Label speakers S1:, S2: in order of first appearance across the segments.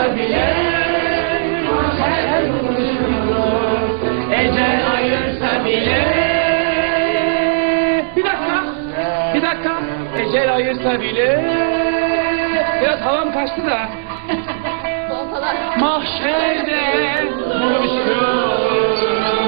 S1: ayırsa bile her buluşuruz. Ecel ayırsa bile. Bir dakika. Ecel ayırsa bile. Biraz havam kaçtı da. Mahşerde buluşuruz.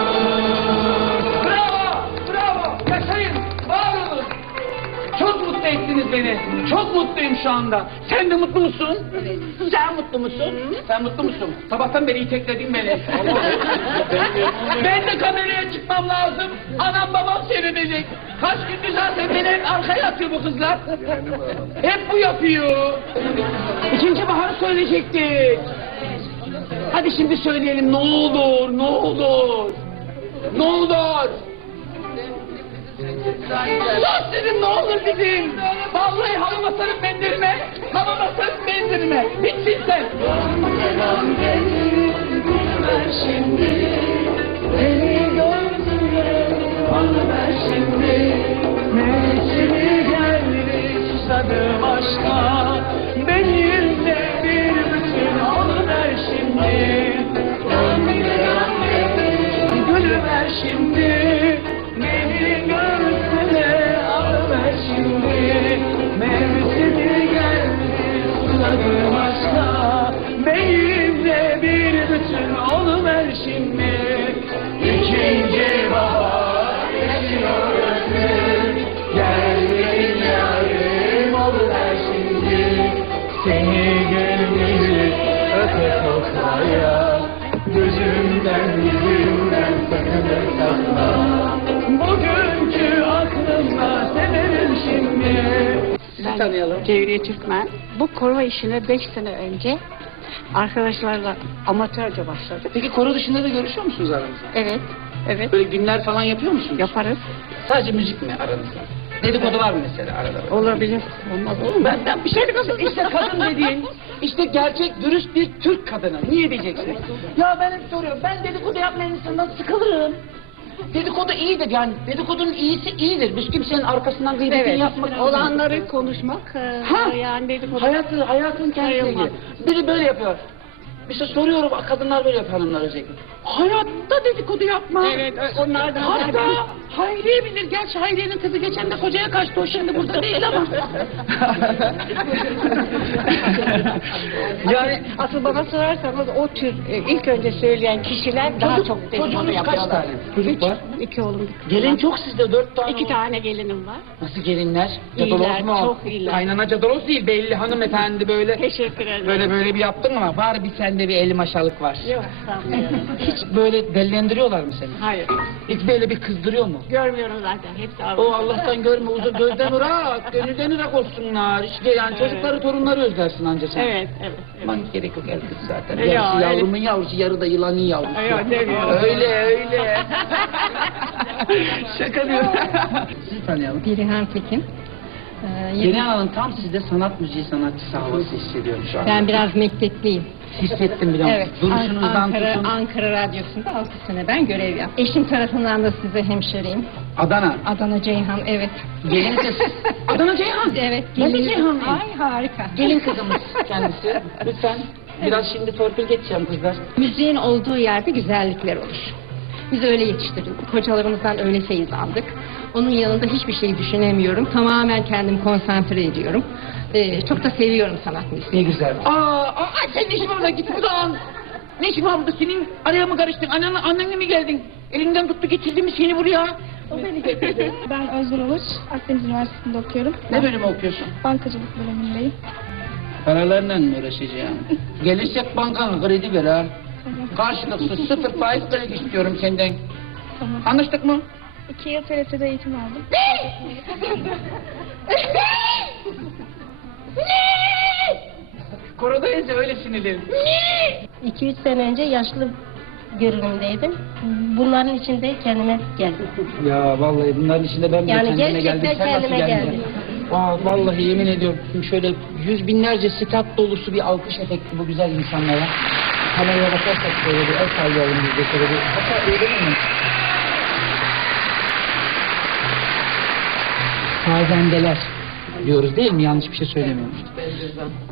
S1: Bravo. Yaşayın. Var olun. Çok mutlu ettiniz beni. Çok mutluyum şu anda. Sen de mutlu musun? Evet. Sen mutlu musun? Sen mutlu musun? Sabahtan beri itekledin beni. Ben de kameraya çıkmam lazım. Anam babam seyredecek. Kaç gündür zaten beni hep arkaya atıyor bu kızlar. Hep bu yapıyor. İkinci baharı söyleyecektik. Hadi şimdi söyleyelim, ne olur. Sus dedim, ne olur dedim. Vallahi halıma sarıp mendilime, havama sarıp mendilime. Bitsin sen. Ver şimdi, beni gördüğüne, bana ver şimdi. Mevsimi geldi, susadım aşka. Benimle bir bütün oluver şimdi. Gülü ver şimdi. Beni göğsüne alıver şimdi. Mevsimi geldi, susadım aşka. Benimle bir bütün oluver şimdi. İkinci bahar yaşıyor ömrüm. Gel benim yarim oluver şimdi. Seni gönlümü öpe topraya. Gözümden yüzümden sakın sakla. Bugünkü aklımla severim şimdi. Sizi tanıyalım.
S2: Cevriye Türkmen. Bu koruma işine 5 sene önce arkadaşlarla amatörce başladık.
S1: Peki koro dışında da görüşüyor musunuz aranızda?
S2: Evet,
S1: Böyle günler falan yapıyor musunuz?
S2: yaparız.
S1: Sadece müzik mi aranızda? Dedikodu var mı mesela arada?
S2: Olabilir. Olmaz olur mu?
S1: Benden bir şey diyeceksin. İşte kadın dediğin, işte gerçek, dürüst bir Türk kadını. Niye diyeceksin? Ya ben hep soruyorum, ben dedikodu yapmayan insandan sıkılırım. Dedikodu iyidir yani, dedikodunun iyisi iyidir. Biz kimsenin arkasından gıybetini
S2: Evet,
S1: yapmak
S2: olanları konuşmak,
S1: Ha,
S2: yani dedikodu.
S1: hayatın kendisiyle
S2: Sayılmaz.
S1: ilgili. Biri böyle yapıyor. İşte soruyorum, kadınlar böyle yapıyor, hanımlar özellikle. Hayatta dedikodu yapma.
S2: Evet, onlardan
S1: Hatta
S2: zaten.
S1: Hayriye bilir. Gerçi Hayriye'nin kızı geçen de kocaya kaçtı. O şimdi burada değil ama. Yani
S2: Asıl bana sorarsanız o tür ilk önce söyleyen kişiler daha çok dedikodu
S1: çocuğunuz kaç
S2: yapıyorlar.
S1: tane? Çocuk var.
S2: 2 oğlum.
S1: Gelin çok sizde, 4 tane.
S2: 2 tane gelinim var.
S1: Nasıl gelinler?
S2: İyiler,
S1: Cadaloz mu?
S2: çok iyiler.
S1: Kaynana cadaloz değil, belli hanımefendi böyle.
S2: Teşekkür ederim.
S1: Böyle bir yaptın ama var bir sende bir eli maşalık var.
S2: Yok, sanmıyorum.
S1: Hiç böyle dellendiriyorlar mı seni?
S2: Hayır.
S1: Hiç böyle bir kızdırıyor mu?
S2: Görmüyorum zaten. Hepsi
S1: O Allah'tan görme, uzun gözden ırak, gönülden ırak olsunlar. İşte yani çocukları, torunları özlersin anca sen.
S2: Evet.
S1: Aman gerek yok, el kız zaten.
S2: Yok,
S1: Yarısı
S2: öyle.
S1: yavrumun yavrusu, yarı da yılanın yavrusu.
S2: Yok, demiyorum.
S1: Öyle. Şaka diyorum. Sizi tanıyalım.
S3: Perihan Tekin.
S1: Perihan Hanım, tam sizde sanat müziği sanatçısı havası hissediyorum şu an.
S3: Ben biraz mektepliyim.
S1: Hissettim biliyor musun?
S3: Evet.
S1: Duruşunuzdan tutun.
S3: Ankara Radyosu'nda 6 sene ben görev yaptım. Eşim tarafından da size hemşeriyim.
S1: Adana.
S3: Adana Ceyhan, evet.
S1: Gelin kız. Adana Ceyhan.
S3: Evet.
S1: Ben de Ceyhanlıyım.
S3: Ay harika.
S1: Gelin kızımız kendisi. Lütfen. Biraz şimdi torpil geçeceğim kızlar.
S3: Müziğin olduğu yerde güzellikler olur. Biz öyle yetiştirildik. Hocalarımızdan öyle feyiz aldık. Onun yanında hiçbir şey düşünemiyorum. Tamamen kendimi konsantre ediyorum. Çok da seviyorum sanat müziği.
S1: Ne güzel. Sen ne işin var burada? Git buradan. Ne işin var burada senin? Araya mı karıştın? Annenle mi geldin? Elinden tuttu getirdi mi seni buraya?
S3: O beni getirdi.
S4: Ben Özgür Uluç, Akdeniz Üniversitesi'nde okuyorum.
S1: Ne bölümü okuyorsun?
S4: Bankacılık bölümündeyim.
S1: Paralarla mı uğraşacağım? Gelirsek bankana kredi ver ha. Karşılıksız 0 faiz kredi istiyorum senden.
S4: Tamam.
S1: Anlaştık mı?
S4: 2 yıl TRT'de eğitim aldım.
S1: Korodayız ya, öyle sinirlerim.
S3: 2-3 sene önce yaşlı görünümdeydim. Bunların içinde kendime geldim.
S1: Ya vallahi bunların içinde ben bile
S3: Yani
S1: kendime geldim.
S3: gerçekten
S1: Sen nasıl
S3: kendime
S1: gelmedin?
S3: geldim.
S1: Vallahi yemin ediyorum şöyle yüz binlerce stat dolusu bir alkış efekti bu güzel insanlara. Kameraya bakarsak şöyle bir el sallayalım biz de şöyle bir. Hatta öyle mi? Sazendeler diyoruz değil mi? Yanlış bir şey söylemiyormuş.